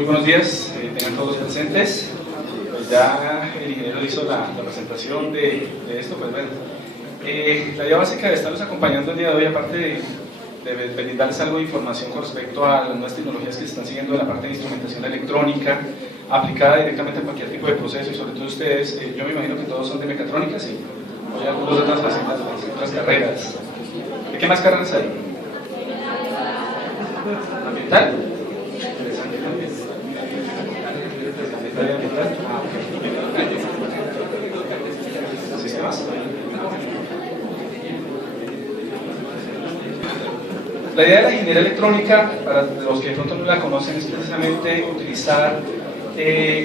Muy buenos días, tengan todos presentes. Pues ya el ingeniero hizo la presentación de esto, pues bueno. La idea básica de estarlos acompañando el día de hoy, aparte de brindarles algo de información con respecto a las nuevas tecnologías que se están siguiendo de la parte de instrumentación electrónica, aplicada directamente a cualquier tipo de proceso, y sobre todo ustedes, yo me imagino que todos son de mecatrónica, sí. Hay algunos de otras carreras. ¿De qué más carreras hay? ¿Ambiental? ¿Sistemas? La idea de la ingeniería electrónica, para los que de pronto no la conocen, es precisamente utilizar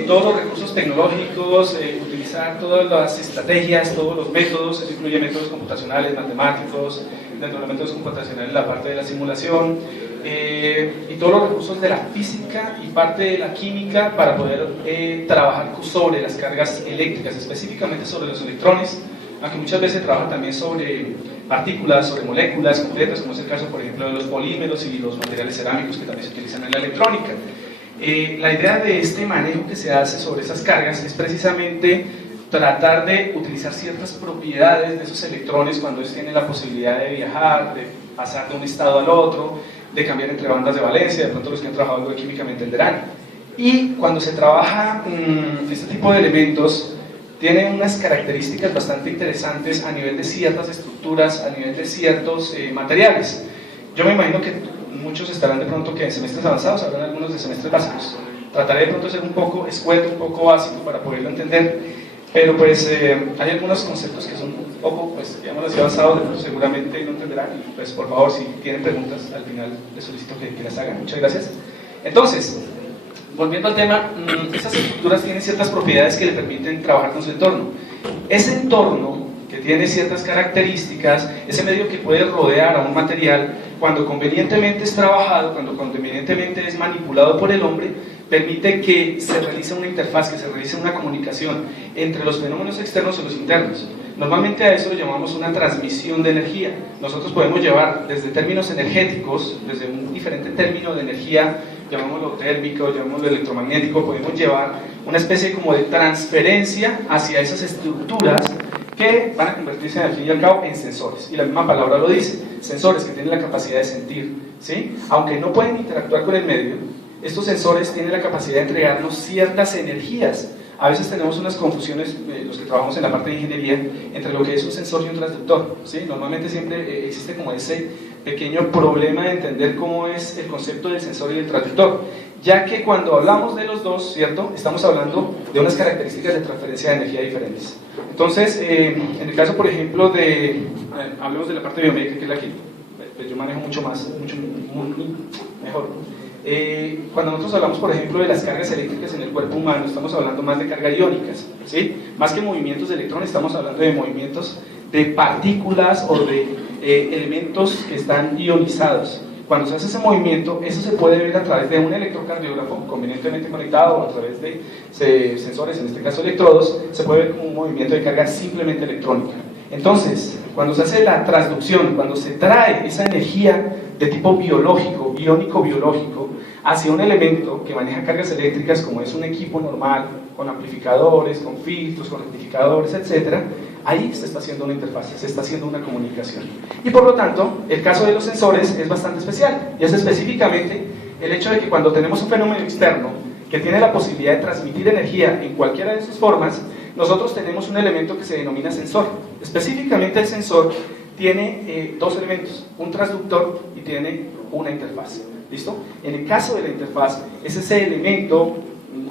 todos los recursos tecnológicos, utilizar todas las estrategias, todos los métodos, eso incluye métodos computacionales, matemáticos, dentro de los métodos computacionales la parte de la simulación, y todos los recursos de la física y parte de la química para poder trabajar sobre las cargas eléctricas, específicamente sobre los electrones, aunque muchas veces trabaja también sobre partículas, sobre moléculas completas, como es el caso, por ejemplo, de los polímeros y los materiales cerámicos que también se utilizan en la electrónica. La idea de este manejo que se hace sobre esas cargas es precisamente tratar de utilizar ciertas propiedades de esos electrones cuando ellos tienen la posibilidad de viajar, de pasar de un estado al otro, de cambiar entre bandas de valencia. De pronto los que han trabajado algo de química me entenderán. Y cuando se trabaja este tipo de elementos, tienen unas características bastante interesantes a nivel de ciertas estructuras, a nivel de ciertos materiales. Yo me imagino que muchos estarán de pronto que en semestres avanzados, habrán algunos de semestres básicos. Trataré de pronto de ser un poco escueto, un poco básico para poderlo entender, pero pues hay algunos conceptos que son un poco, pues digamos así, avanzados, de pronto seguramente no entenderán, y pues por favor, si tienen preguntas, al final les solicito que las hagan. Muchas gracias. Entonces, volviendo al tema, estas estructuras tienen ciertas propiedades que le permiten trabajar con su entorno. Ese entorno que tiene ciertas características, ese medio que puede rodear a un material, cuando convenientemente es trabajado, cuando convenientemente es manipulado por el hombre, permite que se realice una interfaz, que se realice una comunicación entre los fenómenos externos y los internos. Normalmente a eso lo llamamos una transmisión de energía. Nosotros podemos llevar desde términos energéticos, desde un diferente término de energía, llamémoslo térmico, llamémoslo electromagnético, podemos llevar una especie como de transferencia hacia esas estructuras que van a convertirse al fin y al cabo en sensores, y la misma palabra lo dice, sensores que tienen la capacidad de sentir, ¿sí? Aunque no pueden interactuar con el medio, estos sensores tienen la capacidad de entregarnos ciertas energías. A veces tenemos unas confusiones, los que trabajamos en la parte de ingeniería, entre lo que es un sensor y un transductor, ¿sí? Normalmente siempre existe como ese pequeño problema de entender cómo es el concepto del sensor y del transductor, ya que cuando hablamos de los dos, ¿cierto?, estamos hablando de unas características de transferencia de energía diferentes. Entonces, en el caso, por ejemplo, hablemos de la parte biomédica, que es la que pues yo manejo mucho mejor. Cuando nosotros hablamos, por ejemplo, de las cargas eléctricas en el cuerpo humano, estamos hablando más de cargas iónicas, ¿sí? Más que movimientos de electrones, estamos hablando de movimientos de partículas o de elementos que están ionizados. Cuando se hace ese movimiento, eso se puede ver a través de un electrocardiógrafo convenientemente conectado, o a través de sensores, en este caso electrodos, se puede ver como un movimiento de carga simplemente electrónica. Entonces, cuando se hace la transducción, cuando se trae esa energía de tipo biológico, iónico-biológico, hacia un elemento que maneja cargas eléctricas, como es un equipo normal, con amplificadores, con filtros, con rectificadores, etc., ahí se está haciendo una interfaz, se está haciendo una comunicación. Y por lo tanto, el caso de los sensores es bastante especial, y es específicamente el hecho de que cuando tenemos un fenómeno externo que tiene la posibilidad de transmitir energía en cualquiera de sus formas, nosotros tenemos un elemento que se denomina sensor. Específicamente el sensor tiene dos elementos, un transductor y tiene una interfaz. ¿Listo? En el caso de la interfaz, es ese elemento,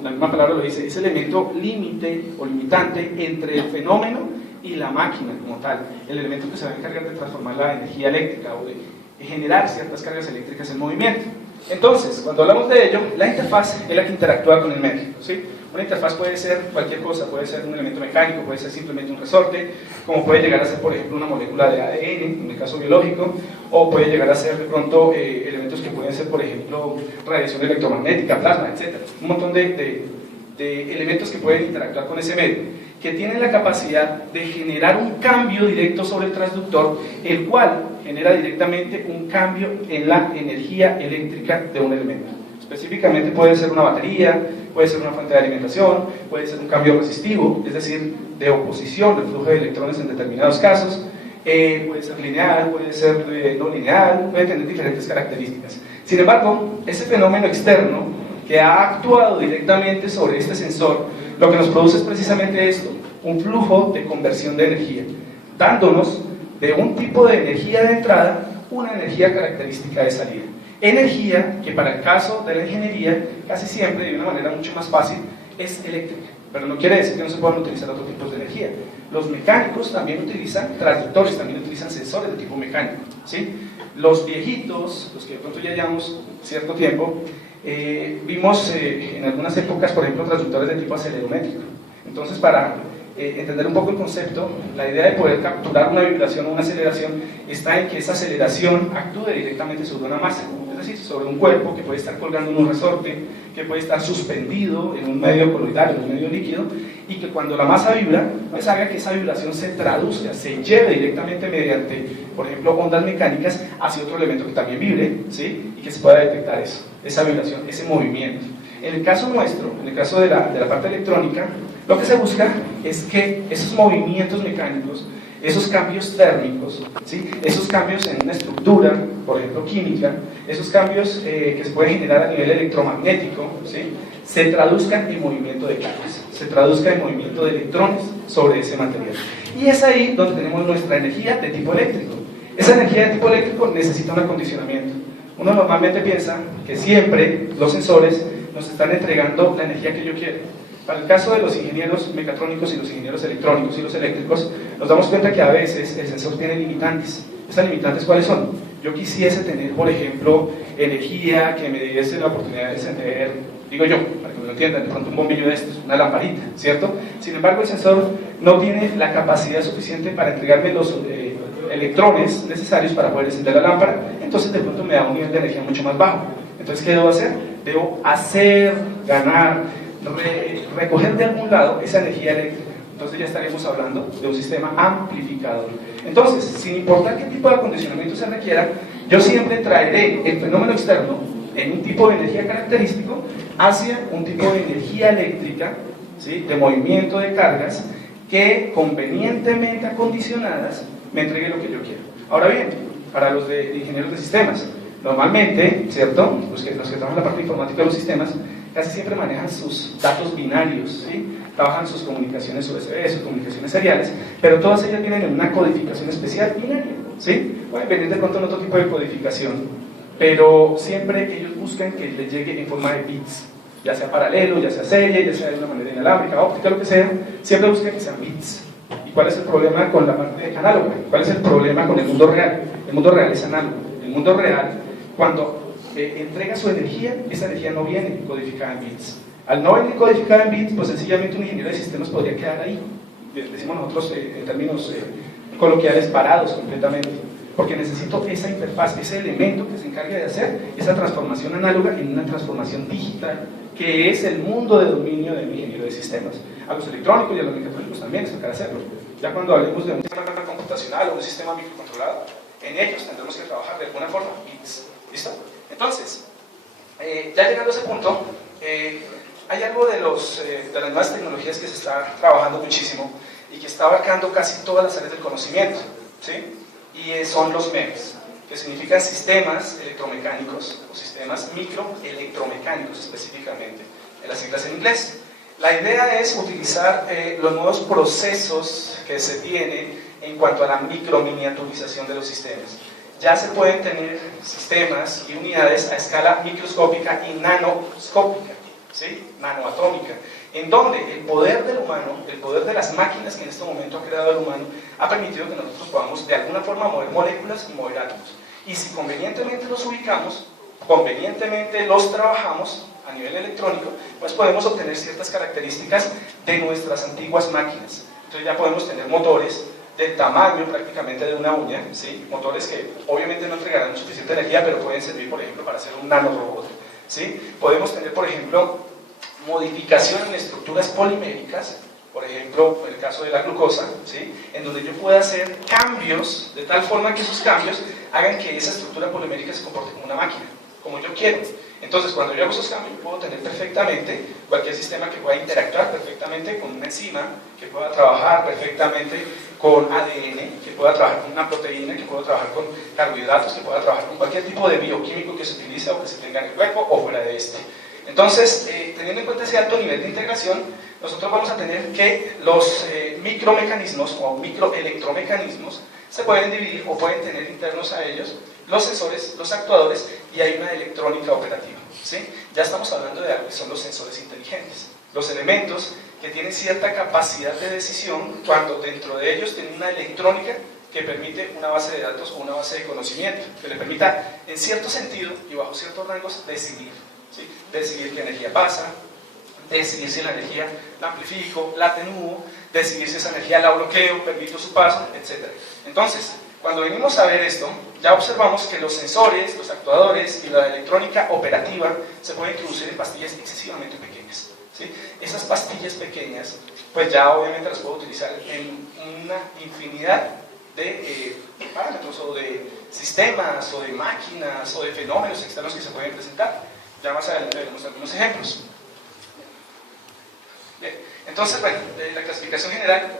la misma palabra lo dice, ese elemento límite o limitante entre el fenómeno y la máquina como tal, el elemento que se va a encargar de transformar la energía eléctrica o de generar ciertas cargas eléctricas en movimiento. Entonces, cuando hablamos de ello, la interfaz es la que interactúa con el medio, ¿sí? Una interfaz puede ser cualquier cosa, puede ser un elemento mecánico, puede ser simplemente un resorte, como puede llegar a ser, por ejemplo, una molécula de ADN, en el caso biológico, o puede llegar a ser de pronto elementos que pueden ser, por ejemplo, radiación electromagnética, plasma, etc. Un montón de elementos que pueden interactuar con ese medio, que tienen la capacidad de generar un cambio directo sobre el transductor, el cual genera directamente un cambio en la energía eléctrica de un elemento. Específicamente puede ser una batería, puede ser una fuente de alimentación, puede ser un cambio resistivo, es decir, de oposición del flujo de electrones en determinados casos, puede ser lineal, puede ser no lineal, puede tener diferentes características. Sin embargo, ese fenómeno externo que ha actuado directamente sobre este sensor, lo que nos produce es precisamente esto, un flujo de conversión de energía, dándonos de un tipo de energía de entrada una energía característica de salida. Energía que para el caso de la ingeniería, casi siempre, de una manera mucho más fácil, es eléctrica. Pero no quiere decir que no se puedan utilizar otros tipos de energía. Los mecánicos también utilizan transductores, también utilizan sensores de tipo mecánico, ¿sí? Los viejitos, los que de pronto ya llevamos cierto tiempo, vimos en algunas épocas, por ejemplo, transductores de tipo acelerométrico. Entonces, para entender un poco el concepto, la idea de poder capturar una vibración o una aceleración está en que esa aceleración actúe directamente sobre una masa, es decir, sobre un cuerpo que puede estar colgando en un resorte, que puede estar suspendido en un medio coloidal, en un medio líquido, y que cuando la masa vibra, pues haga que esa vibración se traduzca, se lleve directamente mediante, por ejemplo, ondas mecánicas hacia otro elemento que también vibre, ¿sí? Y que se pueda detectar eso, esa vibración, ese movimiento. En el caso nuestro, en el caso de la parte electrónica, lo que se busca es que esos movimientos mecánicos, esos cambios térmicos, ¿sí? Esos cambios en una estructura, por ejemplo química, esos cambios que se pueden generar a nivel electromagnético, ¿sí? Se traduzcan en movimiento de cargas, se traduzcan en movimiento de electrones sobre ese material. Y es ahí donde tenemos nuestra energía de tipo eléctrico. Esa energía de tipo eléctrico necesita un acondicionamiento. Uno normalmente piensa que siempre los sensores nos están entregando la energía que yo quiero. Para el caso de los ingenieros mecatrónicos y los ingenieros electrónicos y los eléctricos, nos damos cuenta que a veces el sensor tiene limitantes. ¿Esas limitantes cuáles son? Yo quisiese tener, por ejemplo, energía que me diese la oportunidad de encender, digo yo, para que me lo entiendan, de pronto un bombillo de estos, una lamparita, ¿cierto? Sin embargo, el sensor no tiene la capacidad suficiente para entregarme los electrones necesarios para poder encender la lámpara, entonces de pronto me da un nivel de energía mucho más bajo. Entonces, ¿qué debo hacer? Debo ganar, recoger de algún lado esa energía eléctrica. Entonces ya estaríamos hablando de un sistema amplificador. Entonces, sin importar qué tipo de acondicionamiento se requiera, yo siempre traeré el fenómeno externo en un tipo de energía característico hacia un tipo de energía eléctrica, ¿sí? De movimiento de cargas que convenientemente acondicionadas me entregue lo que yo quiero. Ahora bien, para los de ingenieros de sistemas, normalmente, ¿cierto? Los que trabajan en la parte informática de los sistemas, casi siempre manejan sus datos binarios, ¿sí? Trabajan sus comunicaciones USB, sus comunicaciones seriales, pero todas ellas vienen en una codificación especial binaria, ¿sí? Pueden venir de pronto en otro tipo de codificación, pero siempre ellos buscan que les llegue en forma de bits, ya sea paralelo, ya sea serie, ya sea de una manera inalámbrica, óptica, lo que sea, siempre buscan que sean bits. ¿Y cuál es el problema con la parte análoga? ¿Cuál es el problema con el mundo real? El mundo real es análogo. El mundo real, cuando entrega su energía, esa energía no viene codificada en bits. Al no venir codificada en bits, pues sencillamente un ingeniero de sistemas podría quedar ahí, decimos nosotros en términos coloquiales, parados completamente, porque necesito esa interfaz, ese elemento que se encargue de hacer esa transformación análoga en una transformación digital, que es el mundo de dominio del ingeniero de sistemas. A los electrónicos y a los mecatrónicos también les tocará hacerlo. Ya cuando hablemos de un sistema computacional o un sistema microcontrolado, en ellos tendremos que trabajar de alguna forma bits. ¿Listo? Entonces, ya llegando a ese punto, hay algo de las nuevas tecnologías que se está trabajando muchísimo y que está abarcando casi todas las áreas del conocimiento, ¿sí? Y son los MEMS, que significan sistemas electromecánicos o sistemas microelectromecánicos específicamente, en las siglas en inglés. La idea es utilizar los nuevos procesos que se tienen en cuanto a la microminiaturización de los sistemas. Ya se pueden tener sistemas y unidades a escala microscópica y nanoscópica, ¿sí? Nanoatómica, en donde el poder del humano, el poder de las máquinas que en este momento ha creado el humano, ha permitido que nosotros podamos de alguna forma mover moléculas y mover átomos. Y si convenientemente los ubicamos, convenientemente los trabajamos a nivel electrónico, pues podemos obtener ciertas características de nuestras antiguas máquinas. Entonces ya podemos tener motores del tamaño prácticamente de una uña, ¿sí? Motores que obviamente no entregarán suficiente energía, pero pueden servir, por ejemplo, para hacer un nanorobot, ¿sí? Podemos tener, por ejemplo, modificación en estructuras poliméricas, por ejemplo, en el caso de la glucosa, ¿sí? En donde yo pueda hacer cambios de tal forma que esos cambios hagan que esa estructura polimérica se comporte como una máquina, como yo quiero. Entonces, cuando yo hago esos cambios, puedo tener perfectamente cualquier sistema que pueda interactuar perfectamente con una enzima, que pueda trabajar perfectamente con ADN, que pueda trabajar con una proteína, que pueda trabajar con carbohidratos, que pueda trabajar con cualquier tipo de bioquímico que se utilice o que se tenga en el cuerpo o fuera de este. Entonces, teniendo en cuenta ese alto nivel de integración, nosotros vamos a tener que los micromecanismos o microelectromecanismos se pueden dividir o pueden tener internos a ellos los sensores, los actuadores y hay una electrónica operativa, ¿sí? Ya estamos hablando de algo que son los sensores inteligentes, los elementos que tienen cierta capacidad de decisión cuando dentro de ellos tienen una electrónica que permite una base de datos o una base de conocimiento, que le permita en cierto sentido y bajo ciertos rangos decidir, ¿sí? Decidir qué energía pasa, decidir si la energía la amplifico, la atenúo, decidir si esa energía la bloqueo, permito su paso, etc. Entonces, cuando venimos a ver esto, ya observamos que los sensores, los actuadores y la electrónica operativa se pueden introducir en pastillas excesivamente pequeñas, ¿sí? Esas pastillas pequeñas, pues ya obviamente las puedo utilizar en una infinidad de parámetros o de sistemas o de máquinas o de fenómenos externos que se pueden presentar. Ya más adelante veremos algunos ejemplos. Bien. Entonces, bueno, la clasificación general.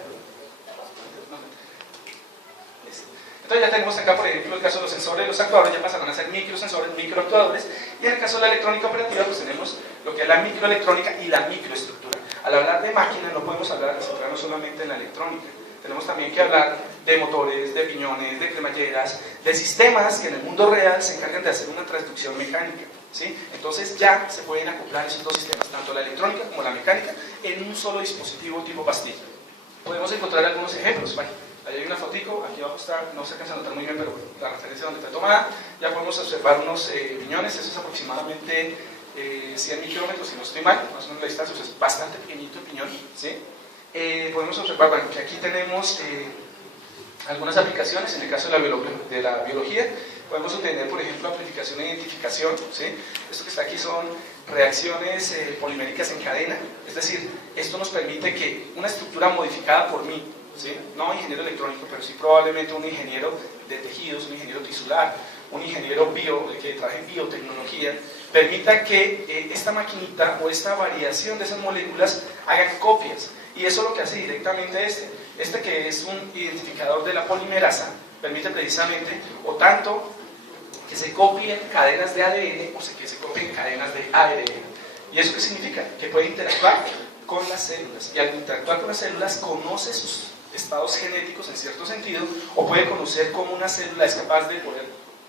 Entonces ya tenemos acá, por ejemplo, el caso de los sensores, los actuadores ya pasaron a ser microsensores, microactuadores, y en el caso de la electrónica operativa, pues tenemos lo que es la microelectrónica y la microestructura. Al hablar de máquina no podemos hablar, centrarnos solamente en la electrónica. Tenemos también que hablar de motores, de piñones, de cremalleras, de sistemas que en el mundo real se encargan de hacer una transducción mecánica, ¿sí? Entonces ya se pueden acoplar esos dos sistemas, tanto la electrónica como la mecánica, en un solo dispositivo tipo pastilla. Podemos encontrar algunos ejemplos. Bueno, ahí hay una fotico, aquí abajo está, no se alcanza a notar muy bien, pero la referencia donde está tomada. Ya podemos observar unos piñones, eso es aproximadamente 100 micrómetros, si no estoy mal, más o menos la distancia, o sea, es bastante pequeñito el piñón, ¿sí? Podemos observar, bueno, que aquí tenemos algunas aplicaciones. En el caso de la biología, podemos obtener, por ejemplo, amplificación e identificación, ¿sí? Esto que está aquí son reacciones poliméricas en cadena, es decir, esto nos permite que una estructura modificada por mí, ¿sí? No ingeniero electrónico, pero sí probablemente un ingeniero de tejidos, un ingeniero tisular, un ingeniero que trabaje en biotecnología, permita que esta maquinita o esta variación de esas moléculas hagan copias. Y eso es lo que hace directamente este que es un identificador de la polimerasa, permite precisamente o tanto que se copien cadenas de ADN o que se copien cadenas de ARN. ¿Y eso qué significa? Que puede interactuar con las células, y al interactuar con las células conoce sus estados genéticos en cierto sentido, o puede conocer cómo una célula es capaz de poder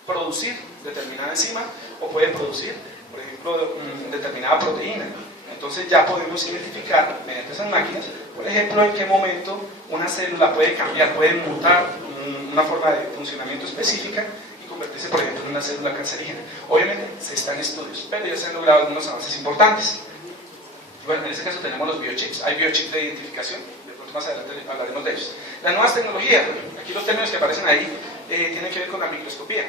producir determinada enzima o puede producir, por ejemplo, determinada proteína. Entonces ya podemos identificar mediante esas máquinas, por ejemplo, en qué momento una célula puede cambiar, puede mutar una forma de funcionamiento específica y convertirse, por ejemplo, en una célula cancerígena. Obviamente se está en estudios, pero ya se han logrado algunos avances importantes. Bueno, en este caso tenemos los biochips. Hay biochips de identificación, de pronto más adelante hablaremos de ellos. Las nuevas tecnologías, aquí los términos que aparecen ahí tienen que ver con la microscopía.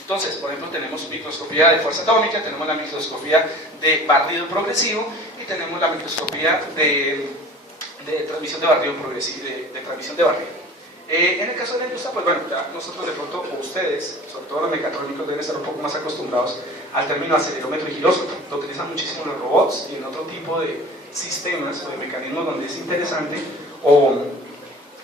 Entonces, por ejemplo, tenemos microscopía de fuerza atómica, tenemos la microscopía de barrido progresivo y tenemos la microscopía de transmisión de barrido progresivo, de transmisión de barrido. En el caso de la industria, pues bueno, ya nosotros de pronto, o ustedes, sobre todo los mecatrónicos, deben estar un poco más acostumbrados al término acelerómetro y giróscopo. Lo utilizan muchísimo en los robots y en otro tipo de sistemas o de mecanismos donde es interesante o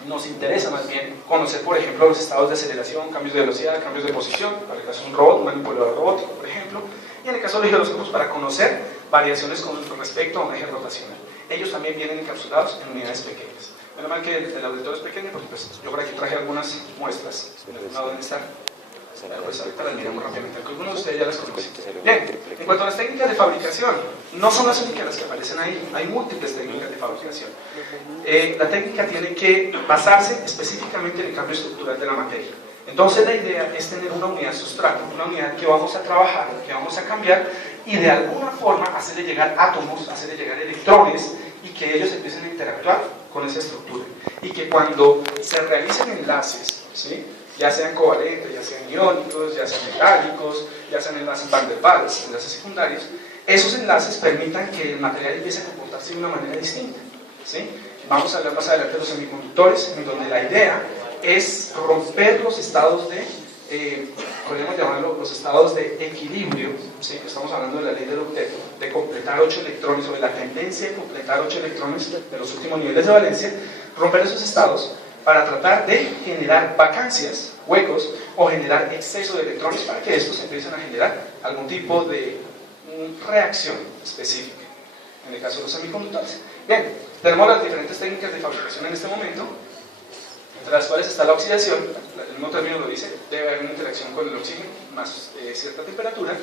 nos interesa más bien conocer, por ejemplo, los estados de aceleración, cambios de velocidad, cambios de posición, para el caso de un robot, un manipulador robótico, por ejemplo, y en el caso de los giróscopos para conocer variaciones con respecto a un eje rotacional. Ellos también vienen encapsulados en unidades pequeñas. Menos mal que el auditorio es pequeño, porque pues, yo por aquí traje algunas muestras, no deben estar, pero pues ahorita las miramos rápidamente, algunos de ustedes ya las conocen. Bien, en cuanto a las técnicas de fabricación, no son las únicas las que aparecen ahí, hay múltiples técnicas de fabricación. La técnica tiene que basarse específicamente en el cambio estructural de la materia. Entonces la idea es tener una unidad sustrato, una unidad que vamos a trabajar, que vamos a cambiar y de alguna forma hacerle llegar átomos, hacerle llegar electrones y que ellos empiecen a interactuar con esa estructura. Y que cuando se realicen enlaces, ¿sí? Ya sean covalentes, ya sean iónicos, ya sean metálicos, ya sean enlaces Van der Waals, enlaces secundarios, esos enlaces permitan que el material empiece a comportarse de una manera distinta, ¿sí? Vamos a hablar más adelante de los semiconductores, en donde la idea es romper los estados de podríamos llamarlo los estados de equilibrio, ¿sí? Estamos hablando de la ley del octeto, de completar 8 electrones, o de la tendencia de completar 8 electrones de los últimos niveles de valencia, romper esos estados para tratar de generar vacancias, huecos, o generar exceso de electrones para que estos empiecen a generar algún tipo de reacción específica, en el caso de los semiconductores. Bien, tenemos las diferentes técnicas de fabricación en este momento, entre las cuales está la oxidación. El mismo término lo dice, debe haber una interacción con el oxígeno más cierta temperatura.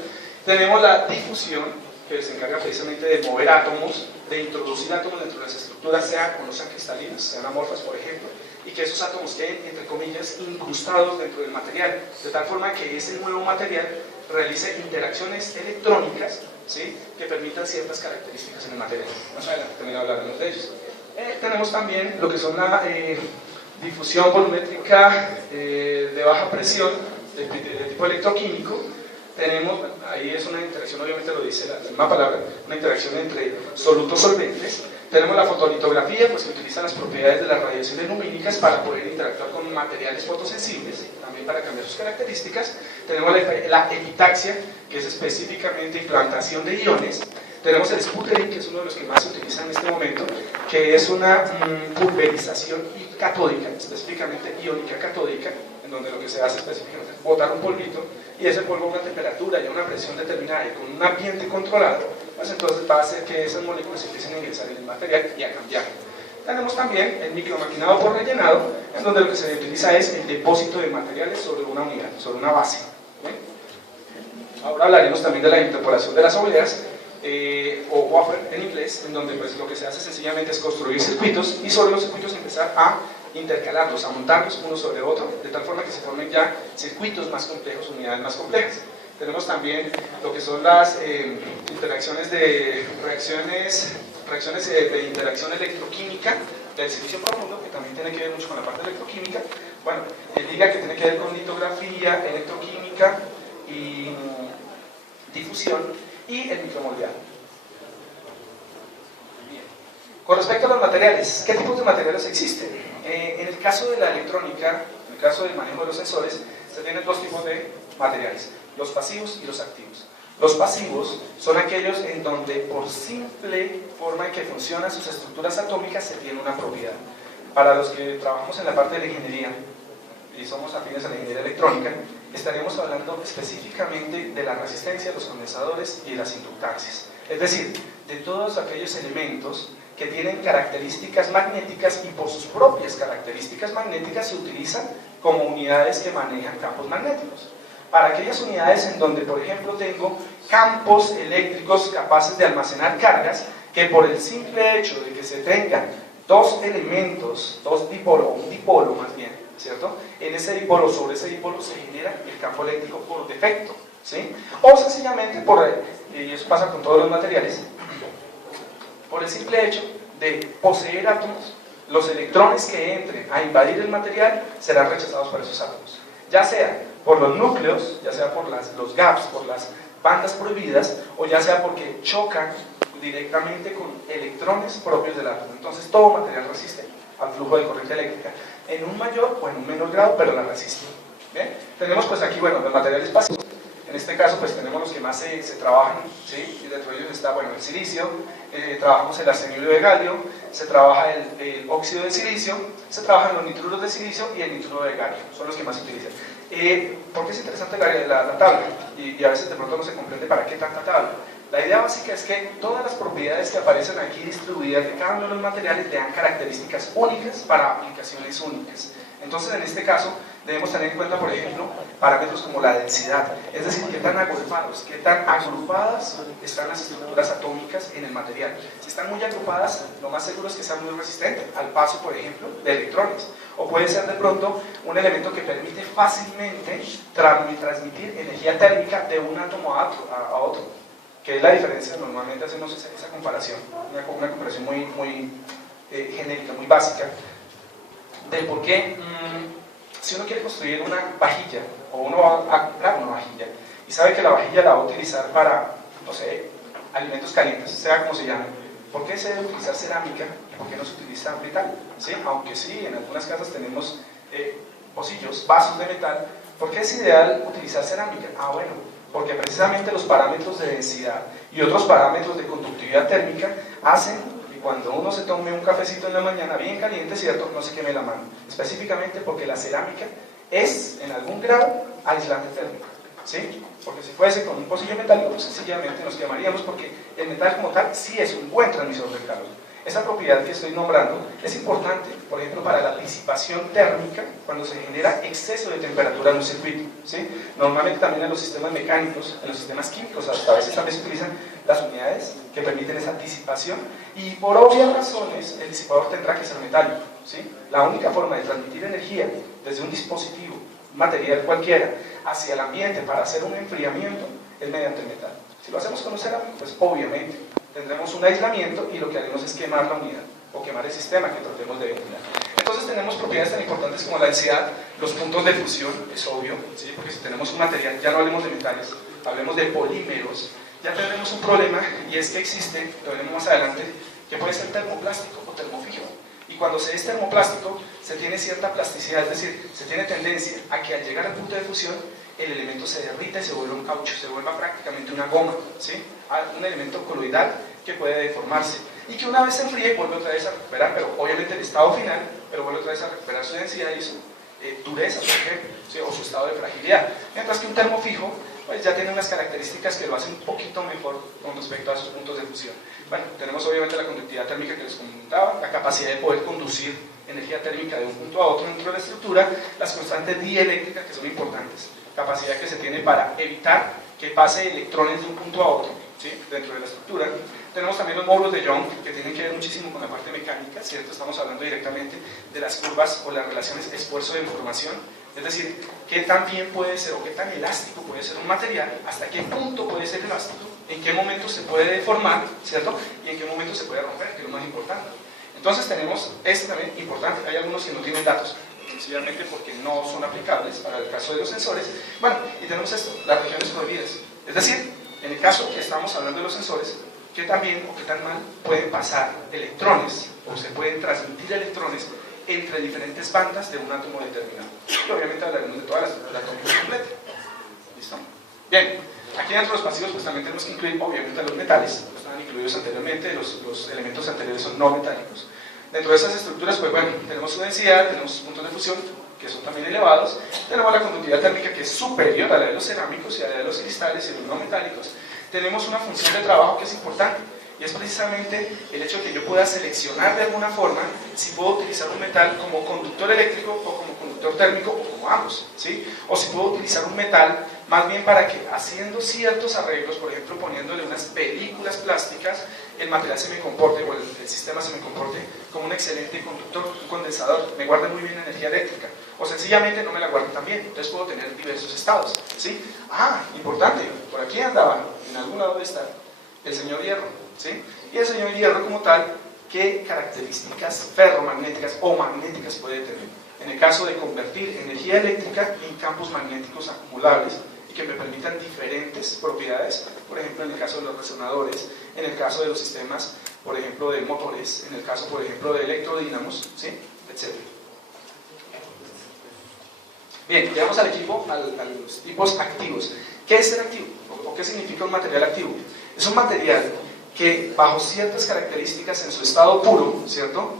Tenemos la difusión, que se encarga precisamente de mover átomos, de introducir átomos dentro de las estructuras, sea o no sean cristalinas, sean amorfas, por ejemplo, y que esos átomos queden, entre comillas, incrustados dentro del material, de tal forma que ese nuevo material realice interacciones electrónicas, ¿sí?, que permitan ciertas características en el material. Más adelante termino de hablar de ellos. Tenemos también lo que son la difusión volumétrica de baja presión, de tipo electroquímico. Tenemos, ahí es una interacción, obviamente lo dice la misma palabra, una interacción entre solutos solventes. Tenemos la fotolitografía, pues que utiliza las propiedades de las radiaciones lumínicas para poder interactuar con materiales fotosensibles, también para cambiar sus características. Tenemos la epitaxia, que es específicamente implantación de iones. Tenemos el sputtering, que es uno de los que más se utiliza en este momento, que es una pulverización catódica, específicamente iónica catódica, en donde lo que se hace específicamente es botar un polvito, y ese polvo a una temperatura y a una presión determinada y con un ambiente controlado, pues entonces va a hacer que esas moléculas empiecen a ingresar en el material y a cambiar. Tenemos también el micromaquinado por rellenado, en donde lo que se utiliza es el depósito de materiales sobre una unidad, sobre una base. ¿Bien? Ahora hablaremos también de la interpolación de las obleas, o wafer en inglés, en donde pues lo que se hace sencillamente es construir circuitos y sobre los circuitos empezar a intercalarlos, a montarlos uno sobre otro, de tal forma que se formen ya circuitos más complejos, unidades más complejas. Tenemos también lo que son las interacciones de reacciones de interacción electroquímica del silicio profundo, que también tiene que ver mucho con la parte electroquímica. Bueno, el liga, que tiene que ver con litografía, electroquímica y difusión, y el micromoldeado. Bien. Con respecto a los materiales, ¿qué tipos de materiales existen? En el caso de la electrónica, en el caso del manejo de los sensores, se tienen dos tipos de materiales, los pasivos y los activos. Los pasivos son aquellos en donde por simple forma en que funcionan sus estructuras atómicas se tiene una propiedad. Para los que trabajamos en la parte de la ingeniería y somos afines a la ingeniería electrónica, estaremos hablando específicamente de la resistencia, los condensadores y las inductancias. Es decir, de todos aquellos elementos que tienen características magnéticas y por sus propias características magnéticas se utilizan como unidades que manejan campos magnéticos. Para aquellas unidades en donde, por ejemplo, tengo campos eléctricos capaces de almacenar cargas, que por el simple hecho de que se tengan dos elementos, dos dipolos, o un dipolo más bien, ¿cierto? En ese dipolo, sobre ese dipolo se genera el campo eléctrico por defecto, ¿sí? O sencillamente, y eso pasa con todos los materiales, por el simple hecho de poseer átomos, los electrones que entren a invadir el material serán rechazados por esos átomos, ya sea por los núcleos, ya sea por los gaps, por las bandas prohibidas, o ya sea porque chocan directamente con electrones propios del átomo. Entonces todo material resiste al flujo de corriente eléctrica, en un mayor o en un menor grado, pero la resiste. ¿Bien? Tenemos pues aquí, bueno, los materiales pasivos. En este caso pues tenemos los que más se trabajan, ¿sí? Y dentro de ellos está, bueno, el silicio, trabajamos el arsenio de galio, se trabaja el óxido de silicio, se trabajan los nitruros de silicio y el nitruro de galio, son los que más se utilizan. ¿Por qué es interesante la tabla? Y a veces de pronto no se comprende para qué tanta tabla. La idea básica es que todas las propiedades que aparecen aquí distribuidas de cada uno de los materiales le dan características únicas para aplicaciones únicas. Entonces, en este caso, debemos tener en cuenta, por ejemplo, parámetros como la densidad, es decir, qué tan agrupados, qué tan agrupadas están las estructuras atómicas en el material. Si están muy agrupadas, lo más seguro es que sean muy resistentes al paso, por ejemplo, de electrones. O puede ser de pronto un elemento que permite fácilmente transmitir energía térmica de un átomo a otro, que es la diferencia. Normalmente hacemos esa comparación, una comparación muy genérica, muy básica, de por qué si uno quiere construir una vajilla, o uno va a comprar una vajilla, y sabe que la vajilla la va a utilizar para, no sé, alimentos calientes, sea como se llame, ¿por qué se debe utilizar cerámica y por qué no se utiliza metal? ¿Sí? Aunque sí, en algunas casas tenemos pocillos, vasos de metal, ¿Por qué es ideal utilizar cerámica? Ah, bueno, porque precisamente los parámetros de densidad y otros parámetros de conductividad térmica hacen que cuando uno se tome un cafecito en la mañana bien caliente, ¿cierto?, no se queme la mano. Específicamente porque la cerámica es, en algún grado, aislante térmico, ¿sí? Porque si fuese con un pocillo metálico, pues sencillamente nos quemaríamos, porque el metal como tal sí es un buen transmisor del calor. Esa propiedad que estoy nombrando es importante, por ejemplo, para la disipación térmica cuando se genera exceso de temperatura en un circuito, ¿sí? Normalmente también en los sistemas mecánicos, en los sistemas químicos, hasta a veces también se utilizan las unidades que permiten esa disipación, y por obvias razones el disipador tendrá que ser metálico, ¿sí? La única forma de transmitir energía desde un dispositivo, un material cualquiera, hacia el ambiente para hacer un enfriamiento es mediante el metal. Si lo hacemos con un cerámico, pues obviamente tendremos un aislamiento y lo que haremos es quemar la unidad o quemar el sistema que tratemos de ventilar. Entonces tenemos propiedades tan importantes como la densidad, los puntos de fusión, es obvio, ¿sí? Porque si tenemos un material, ya no hablemos de metales, hablemos de polímeros, ya tendremos un problema, y es que existe, lo veremos más adelante, que puede ser termoplástico o termofijo. Y cuando se es termoplástico, se tiene cierta plasticidad, es decir, se tiene tendencia a que al llegar al punto de fusión, el elemento se derrita y se vuelve un caucho, se vuelva prácticamente una goma, ¿sí? Un elemento coloidal que puede deformarse y que una vez se enfríe vuelve otra vez a recuperar, pero obviamente el estado final, pero vuelve otra vez a recuperar su densidad y su dureza, por ejemplo, ¿sí? O su estado de fragilidad. Mientras que un termofijo pues ya tiene unas características que lo hacen un poquito mejor con respecto a sus puntos de fusión. Bueno, tenemos obviamente la conductividad térmica que les comentaba, la capacidad de poder conducir energía térmica de un punto a otro dentro de la estructura, las constantes dieléctricas que son importantes, capacidad que se tiene para evitar que pase electrones de un punto a otro, ¿sí? Dentro de la estructura. Tenemos también los módulos de Young, que tienen que ver muchísimo con la parte mecánica, ¿cierto? Estamos hablando directamente de las curvas o las relaciones esfuerzo de deformación, es decir, qué tan bien puede ser o qué tan elástico puede ser un material, hasta qué punto puede ser elástico, en qué momento se puede deformar, ¿cierto? Y en qué momento se puede romper, que es lo más importante. Entonces tenemos esto también importante, hay algunos que no tienen datos, sencillamente porque no son aplicables para el caso de los sensores. Bueno, y tenemos esto, las regiones prohibidas, es decir, en el caso que estamos hablando de los sensores, qué tan bien o qué tan mal pueden pasar electrones o se pueden transmitir electrones entre diferentes bandas de un átomo determinado. Y obviamente hablaremos de todas las atómicas completas. ¿Listo? Bien, aquí dentro de los pasivos pues también tenemos que incluir obviamente los metales, que estaban incluidos anteriormente, los elementos anteriores son no metálicos. Dentro de esas estructuras pues bueno, tenemos su densidad, tenemos puntos de fusión que son también elevados, tenemos la conductividad térmica que es superior a la de los cerámicos y a la de los cristales y los no metálicos. Tenemos una función de trabajo que es importante, y es precisamente el hecho de que yo pueda seleccionar de alguna forma si puedo utilizar un metal como conductor eléctrico o como conductor térmico o como ambos, ¿sí? O si puedo utilizar un metal más bien para que haciendo ciertos arreglos, por ejemplo poniéndole unas películas plásticas, el material se me comporte o el sistema se me comporte como un excelente conductor, un condensador, me guarde muy bien la energía eléctrica, o sencillamente no me la guarde tan bien. Entonces puedo tener diversos estados, ¿sí? Ah, importante, por aquí andaba, en algún lado debe estar, el señor hierro, ¿sí? Y el señor hierro como tal, ¿qué características ferromagnéticas o magnéticas puede tener? En el caso de convertir energía eléctrica en campos magnéticos acumulables y que me permitan diferentes propiedades, por ejemplo en el caso de los resonadores, en el caso de los sistemas, por ejemplo de motores, en el caso por ejemplo de electrodínamos, ¿sí? Etcétera. Bien, llegamos al equipo, a los tipos activos. ¿Qué es ser activo? ¿O qué significa un material activo? Es un material que bajo ciertas características en su estado puro, ¿cierto?,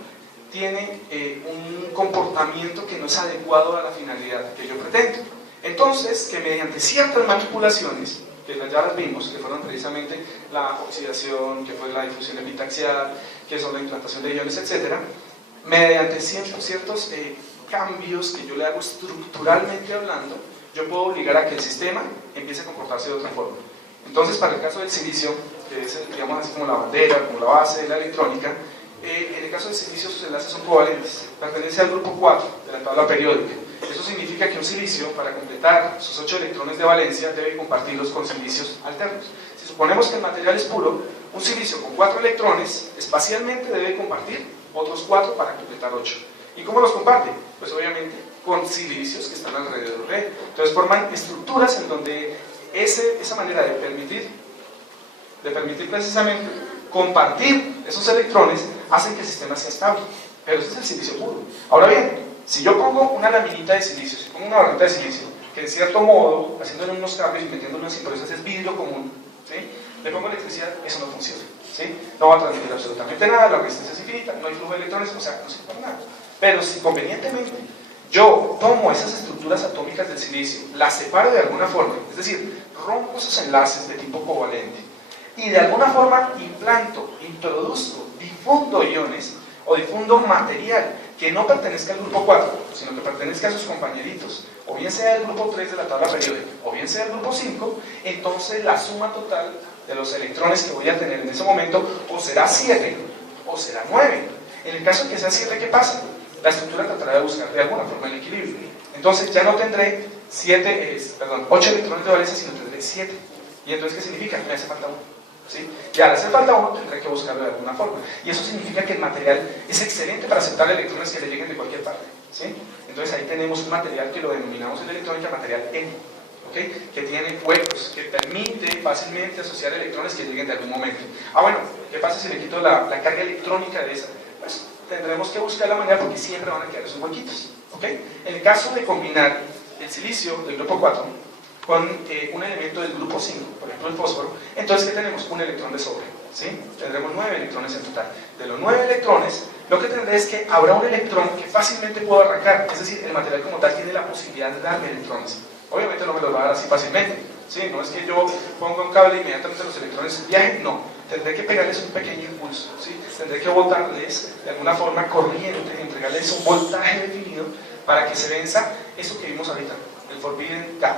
tiene un comportamiento que no es adecuado a la finalidad que yo pretendo. Entonces, que mediante ciertas manipulaciones, que ya las vimos, que fueron precisamente la oxidación, que fue la difusión epitaxial, que son la implantación de iones, etc., mediante ciertos cambios que yo le hago estructuralmente hablando, yo puedo obligar a que el sistema empiece a comportarse de otra forma. Entonces, para el caso del silicio, que es, digamos así como la bandera, como la base de la electrónica, en el caso del silicio sus enlaces son covalentes, pertenece al grupo 4 de la tabla periódica. Eso significa que un silicio, para completar sus 8 electrones de valencia, debe compartirlos con silicios alternos. Si suponemos que el material es puro, un silicio con 4 electrones espacialmente debe compartir otros 4 para completar 8. ¿Y cómo los comparte? Pues obviamente con silicios que están alrededor de él. Entonces forman estructuras en donde esa manera de permitir precisamente compartir esos electrones hacen que el sistema sea estable. Pero ese es el silicio puro. Ahora bien, si yo pongo una laminita de silicio, si pongo una barrita de silicio, que en cierto modo, haciéndole unos cambios y metiendo unas impurezas, es vidrio común, ¿sí? Le pongo electricidad, eso no funciona, ¿sí? No va a transmitir absolutamente nada, la resistencia es infinita, no hay flujo de electrones, o sea, no sirve para nada. Pero si convenientemente yo tomo esas estructuras atómicas del silicio, las separo de alguna forma, es decir, rompo esos enlaces de tipo covalente y de alguna forma implanto, introduzco, difundo iones o difundo material que no pertenezca al grupo 4, sino que pertenezca a sus compañeritos, o bien sea el grupo 3 de la tabla periódica, o bien sea el grupo 5, entonces la suma total de los electrones que voy a tener en ese momento o será 7 o será 9. En el caso de que sea 7, ¿qué pasa? La estructura tratará de buscar de alguna forma el equilibrio. Entonces ya no tendré 8 electrones de valencia, sino tendré 7. ¿Y entonces qué significa? Me hace falta 1. ¿Sí? Y al hacer falta 1 tendré que buscarlo de alguna forma. Y eso significa que el material es excelente para aceptar electrones que le lleguen de cualquier parte. ¿Sí? Entonces ahí tenemos un material que lo denominamos en electrónica material N, ¿okay? Que tiene huecos, que permite fácilmente asociar electrones que lleguen de algún momento. Bueno, ¿qué pasa si le quito la carga electrónica de esa? Pues tendremos que buscar la manera porque siempre van a quedar esos huequitos. ¿Okay? En el caso de combinar el silicio del grupo 4 con un elemento del grupo 5, por ejemplo el fósforo, entonces ¿qué tenemos? Un electrón de sobre, ¿sí? Tendremos 9 electrones en total. De los 9 electrones, lo que tendré es que habrá un electrón que fácilmente puedo arrancar, es decir, el material como tal tiene la posibilidad de darme electrones. Obviamente no me los va a dar así fácilmente, ¿sí? No es que yo ponga un cable e inmediatamente los electrones viajen, no. Tendré que pegarles un pequeño impulso, ¿sí? Tendré que botarles de alguna forma corriente, entregarles un voltaje definido para que se venza eso que vimos ahorita, el forbidden gap.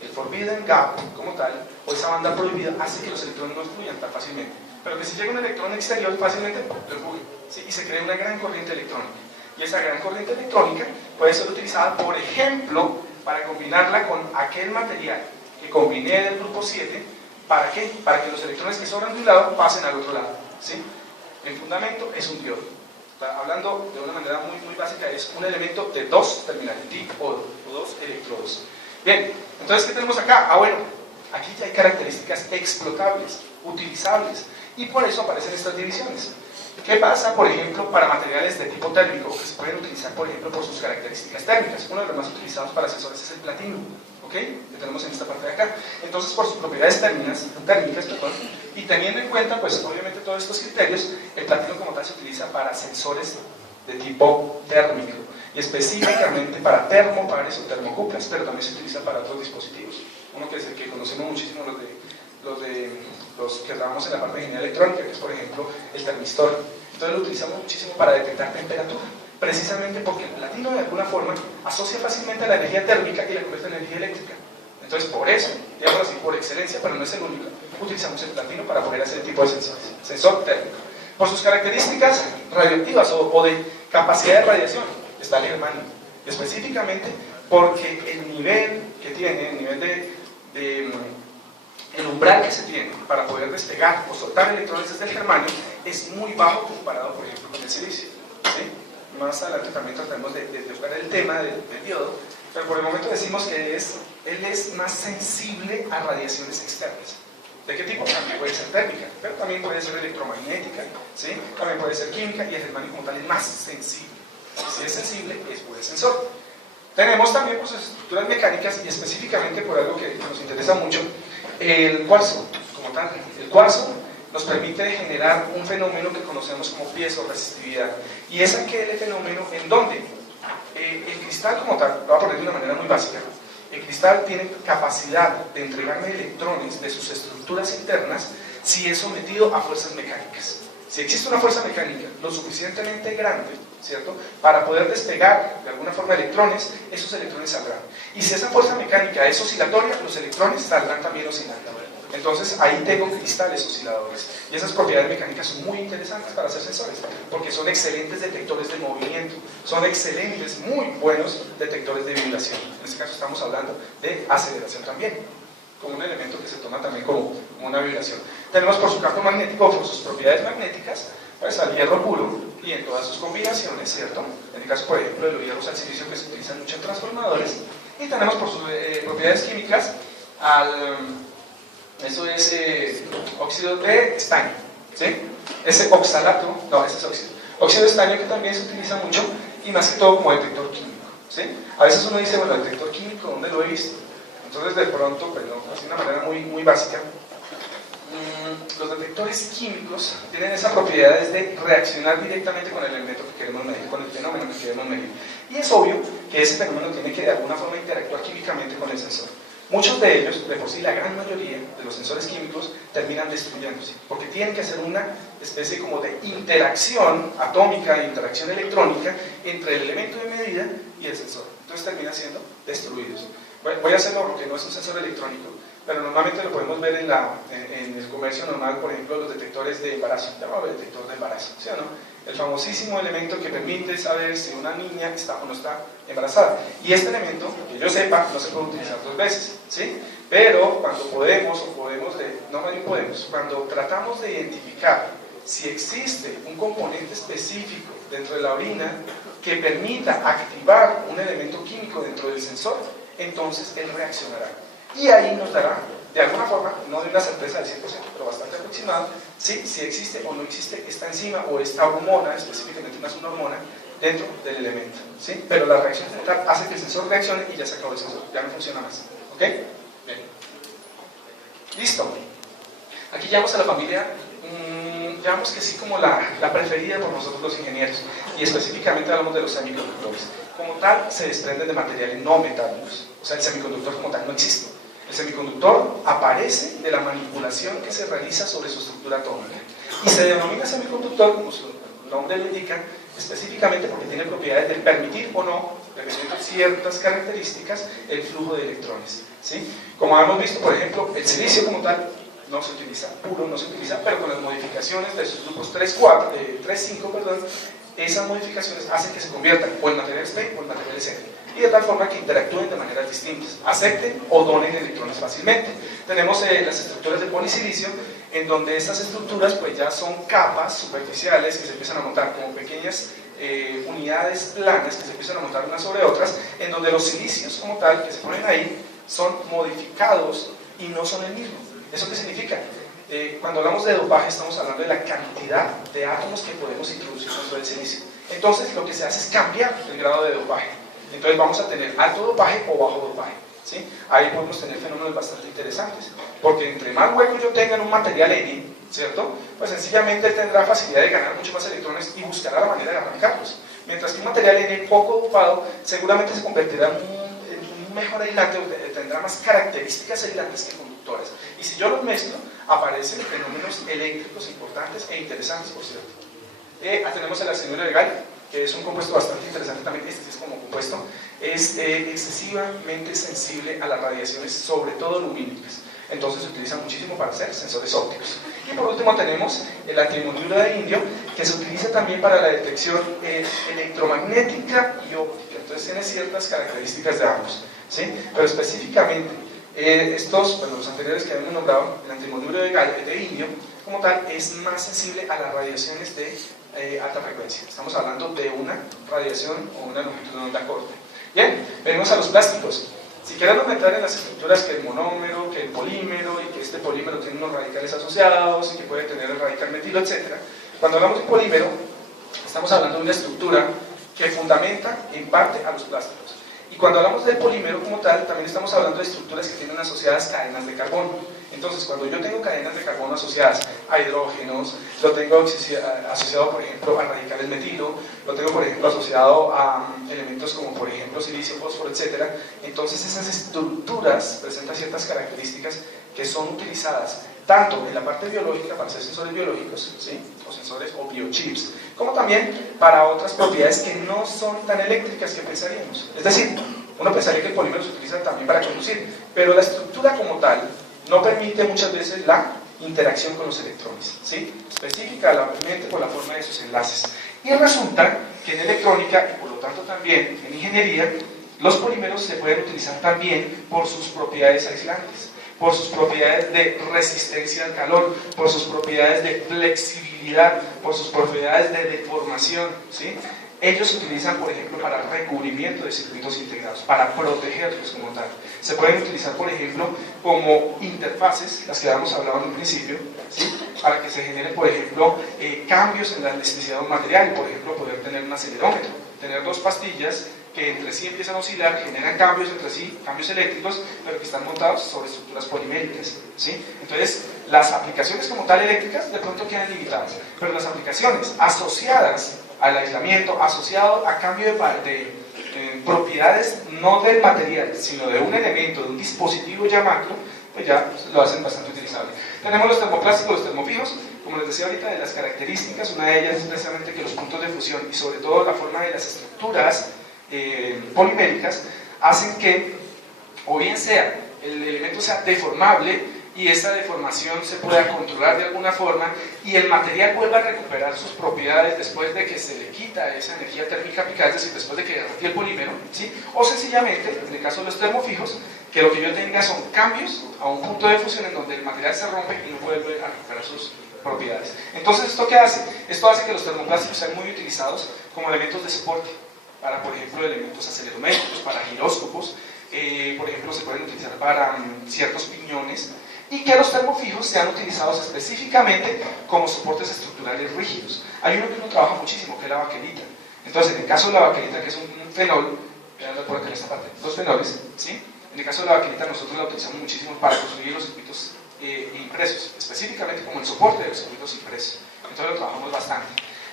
El forbidden gap, como tal, o esa banda prohibida, hace que los electrones no fluyan tan fácilmente. Pero que si llega un electrón exterior, fácilmente lo empuje, ¿sí? Y se crea una gran corriente electrónica. Y esa gran corriente electrónica puede ser utilizada, por ejemplo, para combinarla con aquel material que combiné del grupo 7. ¿Para qué? Para que los electrones que sobran de un lado pasen al otro lado, ¿sí? El fundamento es un diodo. Hablando de una manera muy básica, es un elemento de 2 terminales, diodo, o 2 electrodos. Bien, entonces, ¿qué tenemos acá? Bueno, aquí ya hay características explotables, utilizables, y por eso aparecen estas divisiones. ¿Qué pasa, por ejemplo, para materiales de tipo térmico, que se pueden utilizar, por ejemplo, por sus características térmicas? Uno de los más utilizados para sensores es el platino, ¿ok? Que tenemos en esta parte de acá. Entonces, por sus propiedades térmicas, y teniendo en cuenta, pues, obviamente, todos estos criterios, el platino como tal se utiliza para sensores de tipo térmico, y específicamente para termopares o termocuplas, pero también se utiliza para otros dispositivos. Uno que es el que conocemos muchísimo, los que trabajamos en la parte de ingeniería electrónica, que es, por ejemplo, el termistor. Entonces lo utilizamos muchísimo para detectar temperatura, precisamente porque el platino de alguna forma asocia fácilmente a la energía térmica y la convierte en energía eléctrica. Entonces, por eso, digamos así, por excelencia, pero no es el único, utilizamos el platino para poder hacer este tipo de sensores, sensor térmico. Por sus características radioactivas o de capacidad de radiación, está el germanio, específicamente porque el nivel que tiene, el nivel el umbral que se tiene para poder despegar o soltar electrones desde el germanio es muy bajo comparado, por ejemplo, con el silicio, ¿sí? Más adelante también trataremos de tocar el tema del diodo, pero por el momento decimos que él es más sensible a radiaciones externas. ¿De qué tipo? También puede ser térmica, pero también puede ser electromagnética, ¿sí? También puede ser química, y el germanio como tal es más sensible. Si es sensible, es buen sensor. Tenemos también pues, estructuras mecánicas, y específicamente por algo que nos interesa mucho, el cuarzo, como tal. El cuarzo nos permite generar un fenómeno que conocemos como piezoresistitividad. ¿Y es aquel fenómeno en donde el cristal como tal, lo voy a poner de una manera muy básica, el cristal tiene capacidad de entregarme electrones de sus estructuras internas si es sometido a fuerzas mecánicas. Si existe una fuerza mecánica lo suficientemente grande, ¿cierto?, para poder despegar de alguna forma electrones, esos electrones saldrán. Y si esa fuerza mecánica es oscilatoria, los electrones saldrán también oscilando. Entonces ahí tengo cristales osciladores. Y esas propiedades mecánicas son muy interesantes para hacer sensores, porque son excelentes detectores de movimiento, son excelentes, muy buenos detectores de vibración. En este caso estamos hablando de aceleración también, como un elemento que se toma también como una vibración. Tenemos por su campo magnético, por sus propiedades magnéticas, pues al hierro puro y en todas sus combinaciones, ¿cierto? En el caso, por ejemplo, de los hierros al silicio, que se utilizan mucho en transformadores. Y tenemos por sus propiedades químicas eso es óxido de estaño, ¿sí? Ese oxalato, no, ese es óxido de estaño, que también se utiliza mucho, y más que todo como detector químico, ¿sí? A veces uno dice, bueno, detector químico, ¿dónde lo he visto? Entonces de pronto, pues no, así de una manera muy básica, los detectores químicos tienen esas propiedades de reaccionar directamente con el elemento que queremos medir, con el fenómeno que queremos medir. Y es obvio que ese fenómeno tiene que de alguna forma interactuar químicamente con el sensor. Muchos de ellos, de por sí la gran mayoría de los sensores químicos, terminan destruyéndose, porque tienen que hacer una especie como de interacción atómica, interacción electrónica entre el elemento de medida y el sensor. Entonces terminan siendo destruidos. Voy a hacerlo porque no es un sensor electrónico, pero normalmente lo podemos ver en el comercio normal, por ejemplo, los detectores de embarazo, llamado detector de embarazo, ¿sí o no? El famosísimo elemento que permite saber si una niña está o no está embarazada. Y este elemento, que yo sepa, no se puede utilizar dos veces, ¿sí? Pero cuando cuando tratamos de identificar si existe un componente específico dentro de la orina que permita activar un elemento químico dentro del sensor, entonces él reaccionará. Y ahí nos dará, de alguna forma, no de una certeza del 100%, pero bastante aproximada, ¿sí? Si existe o no existe esta enzima o esta hormona, específicamente una hormona, dentro del elemento, ¿sí? Pero la reacción como tal hace que el sensor reaccione y ya se acabó el sensor, ya no funciona más. ¿Ok? Bien. Listo. Aquí llegamos a la familia, llamamos que sí como la preferida por nosotros los ingenieros, y específicamente hablamos de los semiconductores. Como tal, se desprenden de materiales no metálicos, o sea, el semiconductor como tal no existe. El semiconductor aparece de la manipulación que se realiza sobre su estructura atómica, y se denomina semiconductor, como su nombre lo indica, específicamente porque tiene propiedades de permitir o no, dependiendo de ciertas características, el flujo de electrones, ¿sí? Como hemos visto, por ejemplo, el silicio como tal no se utiliza, puro no se utiliza, pero con las modificaciones de sus grupos 3,5, esas modificaciones hacen que se conviertan o en materiales P o en materiales N, y de tal forma que interactúen de maneras distintas, acepten o donen electrones fácilmente. Tenemos las estructuras de polisilicio, en donde estas estructuras pues ya son capas superficiales que se empiezan a montar como pequeñas unidades planas que se empiezan a montar unas sobre otras, en donde los silicios como tal que se ponen ahí son modificados y no son el mismo. ¿Eso qué significa? Cuando hablamos de dopaje estamos hablando de la cantidad de átomos que podemos introducir dentro del silicio. Entonces lo que se hace es cambiar el grado de dopaje. Entonces vamos a tener alto dopaje o bajo dopaje, ¿sí? Ahí podemos tener fenómenos bastante interesantes, porque entre más hueco yo tenga en un material N, ¿cierto? Pues sencillamente él tendrá facilidad de ganar mucho más electrones y buscará la manera de arrancarlos. Mientras que un material N poco dopado seguramente se convertirá en un mejor aislante, tendrá más características aislantes que conductoras. Y si yo los mezclo, aparecen fenómenos eléctricos importantes e interesantes, por cierto. Tenemos el arsenio legal, que es un compuesto bastante interesante también. Este sí es como compuesto, es excesivamente sensible a las radiaciones, sobre todo lumínicas. Entonces se utiliza muchísimo para hacer sensores ópticos. Y por último tenemos el antimonuro de indio, que se utiliza también para la detección electromagnética y óptica. Entonces tiene ciertas características de ambos, ¿sí? Pero específicamente los anteriores que habíamos nombrado, el antimonuro de indio, como tal, es más sensible a las radiaciones de alta frecuencia. Estamos hablando de una radiación o una longitud de onda corta. Bien, venimos a los plásticos. Si queremos entrar en las estructuras que el monómero, que el polímero, y que este polímero tiene unos radicales asociados, y que puede tener el radical metilo, etc. Cuando hablamos de polímero, estamos hablando de una estructura que fundamenta en parte a los plásticos. Y cuando hablamos del polímero como tal, también estamos hablando de estructuras que tienen asociadas cadenas de carbono. Entonces, cuando yo tengo cadenas de carbono asociadas a hidrógenos, lo tengo asociado, por ejemplo, a radicales metilo, lo tengo, por ejemplo, asociado a elementos como, por ejemplo, silicio, fósforo, etc. Entonces, esas estructuras presentan ciertas características que son utilizadas tanto en la parte biológica para hacer sensores biológicos, ¿sí? O sensores o biochips, como también para otras propiedades que no son tan eléctricas que pensaríamos. Es decir, uno pensaría que el polímero se utiliza también para conducir, pero la estructura como tal no permite muchas veces la interacción con los electrones, ¿sí? Específicamente por la forma de sus enlaces. Y resulta que en electrónica, y por lo tanto también en ingeniería, los polímeros se pueden utilizar también por sus propiedades aislantes, por sus propiedades de resistencia al calor, por sus propiedades de flexibilidad, por sus propiedades de deformación, ¿sí? Ellos se utilizan, por ejemplo, para recubrimiento de circuitos integrados, para protegerlos como tal. Se pueden utilizar, por ejemplo, como interfaces, las que habíamos hablado en un principio, ¿sí? Para que se generen, por ejemplo, cambios en la elasticidad de un material, por ejemplo, poder tener un acelerómetro, tener dos pastillas que entre sí empiezan a oscilar, generan cambios entre sí, cambios eléctricos, pero que están montados sobre estructuras poliméricas, ¿sí? Entonces, las aplicaciones como tal eléctricas de pronto quedan limitadas, pero las aplicaciones asociadas al aislamiento, asociado a cambio de propiedades no del material, sino de un elemento, de un dispositivo ya macro, pues ya lo hacen bastante utilizable. Tenemos los termoplásticos, los termofijos, como les decía ahorita, de las características, una de ellas es precisamente que los puntos de fusión y sobre todo la forma de las estructuras poliméricas hacen que, o bien sea, el elemento sea deformable y esa deformación se pueda controlar de alguna forma y el material vuelva a recuperar sus propiedades después de que se le quita esa energía térmica aplicada, es decir, después de que derretí el polímero, ¿sí? O sencillamente, en el caso de los termofijos, que lo que yo tenga son cambios a un punto de fusión en donde el material se rompe y no vuelve a recuperar sus propiedades. Entonces, ¿esto qué hace? Esto hace que los termoplásticos sean muy utilizados como elementos de soporte para, por ejemplo, elementos acelerométricos, para giróscopos, por ejemplo, se pueden utilizar para ciertos piñones, y que los termofijos sean utilizados específicamente como soportes estructurales rígidos. Hay uno que uno trabaja muchísimo, que es la baquelita. Entonces, en el caso de la baquelita, que es un fenol, veanlo por acá en esta parte, dos fenoles, ¿sí? En el caso de la baquelita, nosotros la utilizamos muchísimo para construir los circuitos impresos, específicamente como el soporte de los circuitos impresos. Entonces, lo trabajamos bastante.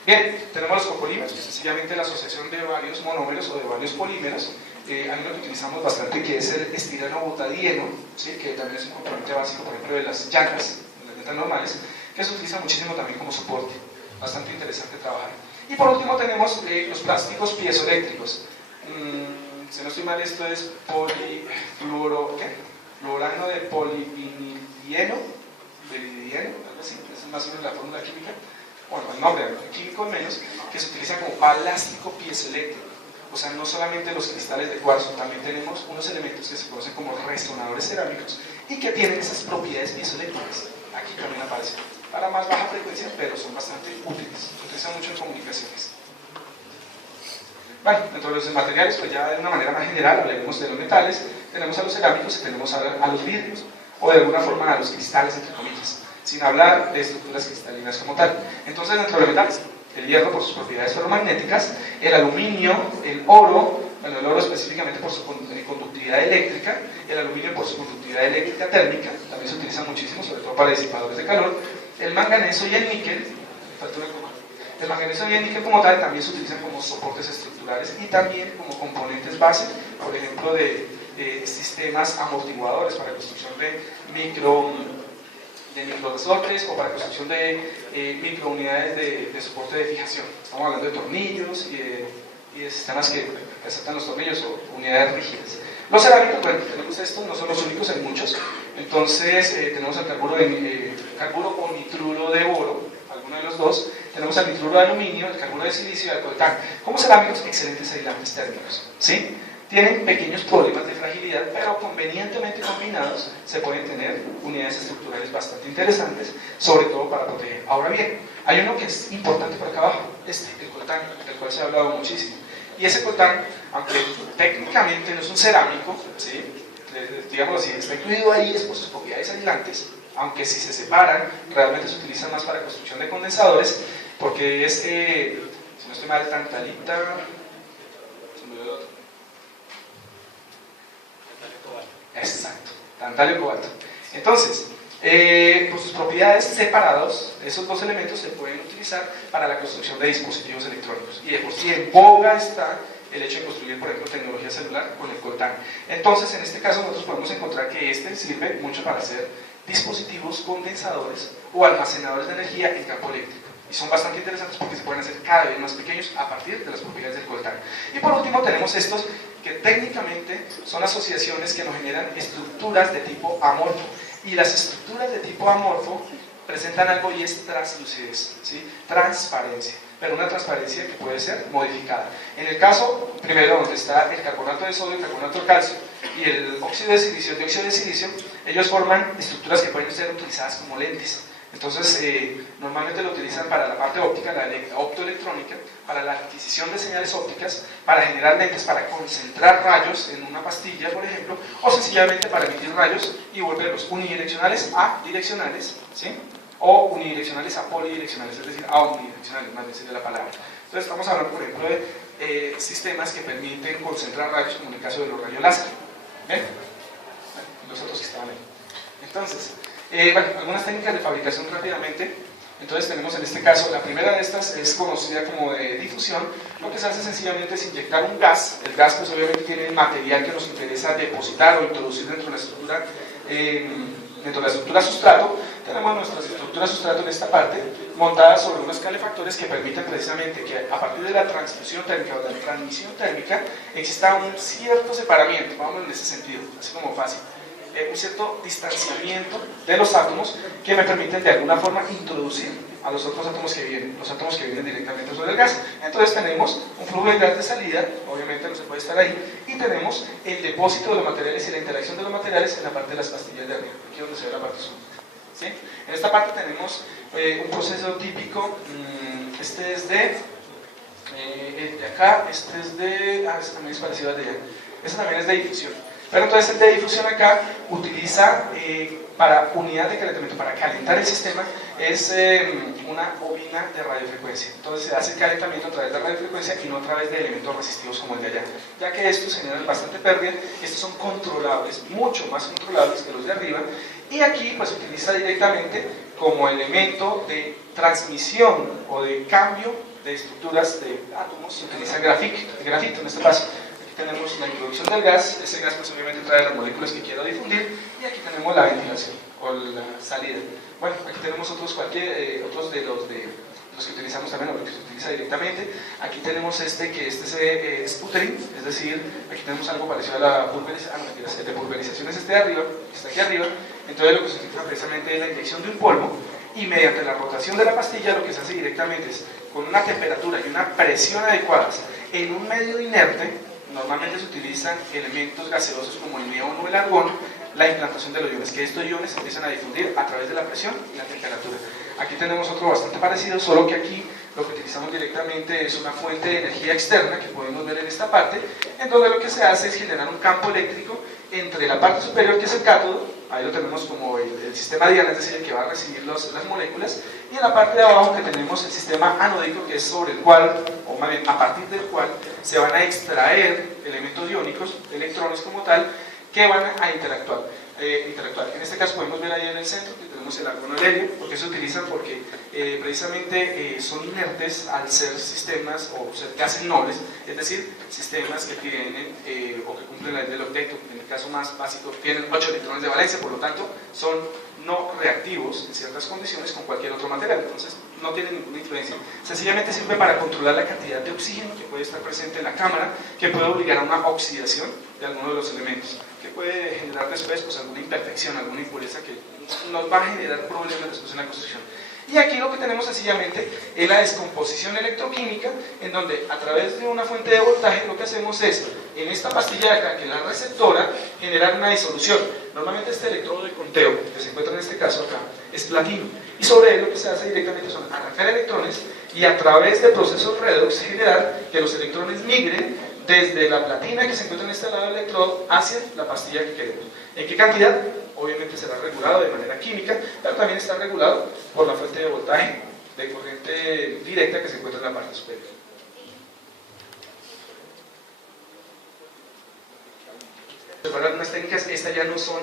Bien, tenemos los copolímeros, sencillamente la asociación de varios monómeros o de varios polímeros. Hay uno que utilizamos bastante que es el estireno butadieno, ¿sí? Que también es un componente básico, por ejemplo, de las llantas, de las llantas normales, que se utiliza muchísimo también como soporte. Bastante interesante trabajar. Y por último tenemos los plásticos piezoeléctricos. Si no estoy mal, esto es fluorano de polivinilieno, algo así, esa es más o menos la fórmula química. Bueno, el nombre químico al menos, que se utiliza como plástico piezoeléctrico. O sea, no solamente los cristales de cuarzo, también tenemos unos elementos que se conocen como resonadores cerámicos y que tienen esas propiedades piezoeléctricas. Aquí también aparecen para más baja frecuencia, pero son bastante útiles, se utilizan mucho en comunicaciones. Bueno, dentro de los materiales, pues ya de una manera más general, hablemos de los metales, tenemos a los cerámicos y tenemos a los vidrios, o de alguna forma a los cristales, entre comillas, sin hablar de estructuras cristalinas como tal. Entonces, dentro de los metales, el hierro por sus propiedades ferromagnéticas, el aluminio, el oro, bueno, el oro específicamente por su conductividad eléctrica, el aluminio por su conductividad eléctrica térmica, también se utiliza muchísimo, sobre todo para disipadores de calor, el manganeso y el níquel, el manganeso y el níquel como tal también se utilizan como soportes estructurales y también como componentes base, por ejemplo, de sistemas amortiguadores para construcción de microresortes o para construcción de microunidades de soporte de fijación. Estamos hablando de tornillos y de sistemas que aceptan los tornillos o unidades rígidas. Los cerámicos, bueno, tenemos estos, no son los únicos, hay muchos. Entonces, tenemos el carburo o nitruro de boro, alguno de los dos. Tenemos el nitruro de aluminio, el carburo de silicio y el coltán. Como cerámicos, excelentes aislantes térmicos, ¿sí? Tienen pequeños problemas de fragilidad, pero convenientemente combinados se pueden tener unidades estructurales bastante interesantes, sobre todo para proteger. Ahora bien, hay uno que es importante por acá abajo, el coltán, del cual se ha hablado muchísimo. Y ese coltán, aunque técnicamente no es un cerámico, ¿sí? Digamos así, está incluido ahí es por sus propiedades aislantes, aunque si se separan, realmente se utilizan más para construcción de condensadores, porque es, si no estoy mal, tantalita, exacto, tantalio cobalto. Entonces, por sus propiedades separadas, esos dos elementos se pueden utilizar para la construcción de dispositivos electrónicos. Y de por sí en boga está el hecho de construir, por ejemplo, tecnología celular con el coltán. Entonces, en este caso, nosotros podemos encontrar que este sirve mucho para hacer dispositivos condensadores o almacenadores de energía en campo eléctrico. Y son bastante interesantes porque se pueden hacer cada vez más pequeños a partir de las propiedades del coltán. Y por último tenemos estos que técnicamente son asociaciones que nos generan estructuras de tipo amorfo. Y las estructuras de tipo amorfo presentan algo y es translucidez, ¿sí? Transparencia, pero una transparencia que puede ser modificada. En el caso, primero, donde está el carbonato de sodio, el carbonato de calcio y el óxido de silicio, el dióxido de silicio, ellos forman estructuras que pueden ser utilizadas como lentes. Entonces, normalmente lo utilizan para la parte óptica, la optoelectrónica, para la adquisición de señales ópticas, para generar lentes, para concentrar rayos en una pastilla, por ejemplo, o sencillamente para emitir rayos y volverlos unidireccionales a direccionales, ¿sí? o unidireccionales a polidireccionales, es decir, a omnidireccionales, más bien sería la palabra. Entonces estamos hablando, por ejemplo, de sistemas que permiten concentrar rayos, como en el caso de los rayos láser. ¿Ven? Los otros que estaban ahí. Entonces, bueno, algunas técnicas de fabricación rápidamente. Entonces tenemos en este caso, la primera de estas es conocida como de difusión. Lo que se hace sencillamente es inyectar un gas. El gas pues obviamente tiene el material que nos interesa depositar o introducir dentro de la estructura sustrato. Tenemos nuestra estructura sustrato en esta parte, montada sobre unos calefactores que permiten precisamente que a partir de la transfusión térmica o de la transmisión térmica exista un cierto separamiento, vamos en ese sentido, así como fácil. Un cierto distanciamiento de los átomos que me permiten de alguna forma introducir a los otros átomos que vienen, los átomos que vienen directamente sobre el gas. Entonces tenemos un flujo de gas de salida, obviamente no se puede estar ahí, y tenemos el depósito de los materiales y la interacción de los materiales en la parte de las pastillas de arriba, aquí donde se ve la parte azul. ¿Sí? En esta parte tenemos un proceso típico, este es de acá, este es de, este también es parecido al de allá, este también es de difusión. Pero entonces el de difusión acá utiliza para unidad de calentamiento, para calentar el sistema, es una bobina de radiofrecuencia. Entonces se hace el calentamiento a través de radiofrecuencia y no a través de elementos resistivos como el de allá. Ya que estos generan bastante pérdida, estos son controlables, mucho más controlables que los de arriba. Y aquí pues se utiliza directamente como elemento de transmisión o de cambio de estructuras de átomos, se utiliza grafito en este caso. Tenemos la introducción del gas, ese gas pues obviamente trae las moléculas que quiero difundir, y aquí tenemos la ventilación o la salida. Bueno, aquí tenemos otros de los que utilizamos también, o los que se utiliza directamente. Aquí tenemos que es sputtering, es decir, aquí tenemos algo parecido a la pulverización, el de pulverización es este de arriba, está aquí arriba. Entonces lo que se utiliza precisamente es la inyección de un polvo, y mediante la rotación de la pastilla lo que se hace directamente es, con una temperatura y una presión adecuadas en un medio inerte. Normalmente se utilizan elementos gaseosos como el neón o el argón, la implantación de los iones, que estos iones se empiezan a difundir a través de la presión y la temperatura. Aquí tenemos otro bastante parecido, solo que aquí lo que utilizamos directamente es una fuente de energía externa que podemos ver en esta parte, en donde lo que se hace es generar un campo eléctrico entre la parte superior, que es el cátodo, ahí lo tenemos como el sistema diana, es decir, el que va a recibir las moléculas, y en la parte de abajo que tenemos el sistema anódico, que es sobre el cual, o más bien a partir del cual, se van a extraer elementos iónicos, electrones como tal, que van a interactuar. En este caso podemos ver ahí en el centro que tenemos el argón y el helio. ¿Por qué se utilizan? Porque precisamente son inertes al ser sistemas o ser gases nobles, es decir, sistemas que tienen o que cumplen la ley del octeto, en el caso más básico tienen 8 electrones de valencia, por lo tanto son no reactivos en ciertas condiciones con cualquier otro material, entonces no tienen ninguna influencia. Sencillamente sirve para controlar la cantidad de oxígeno que puede estar presente en la cámara, que puede obligar a una oxidación de alguno de los elementos, que puede generar después pues, alguna imperfección, alguna impureza que nos va a generar problemas después en la construcción. Y aquí lo que tenemos sencillamente es la descomposición electroquímica, en donde a través de una fuente de voltaje lo que hacemos es, en esta pastilla de acá, que es la receptora, generar una disolución. Normalmente este electrodo de conteo, que se encuentra en este caso acá, es platino, y sobre él lo que se hace directamente son arrancar electrones y a través de procesos redox generar que los electrones migren desde la platina que se encuentra en este lado del electrodo hacia la pastilla que queremos. ¿En qué cantidad? Obviamente será regulado de manera química, pero también está regulado por la fuente de voltaje de corriente directa que se encuentra en la parte superior. Unas técnicas, estas ya no son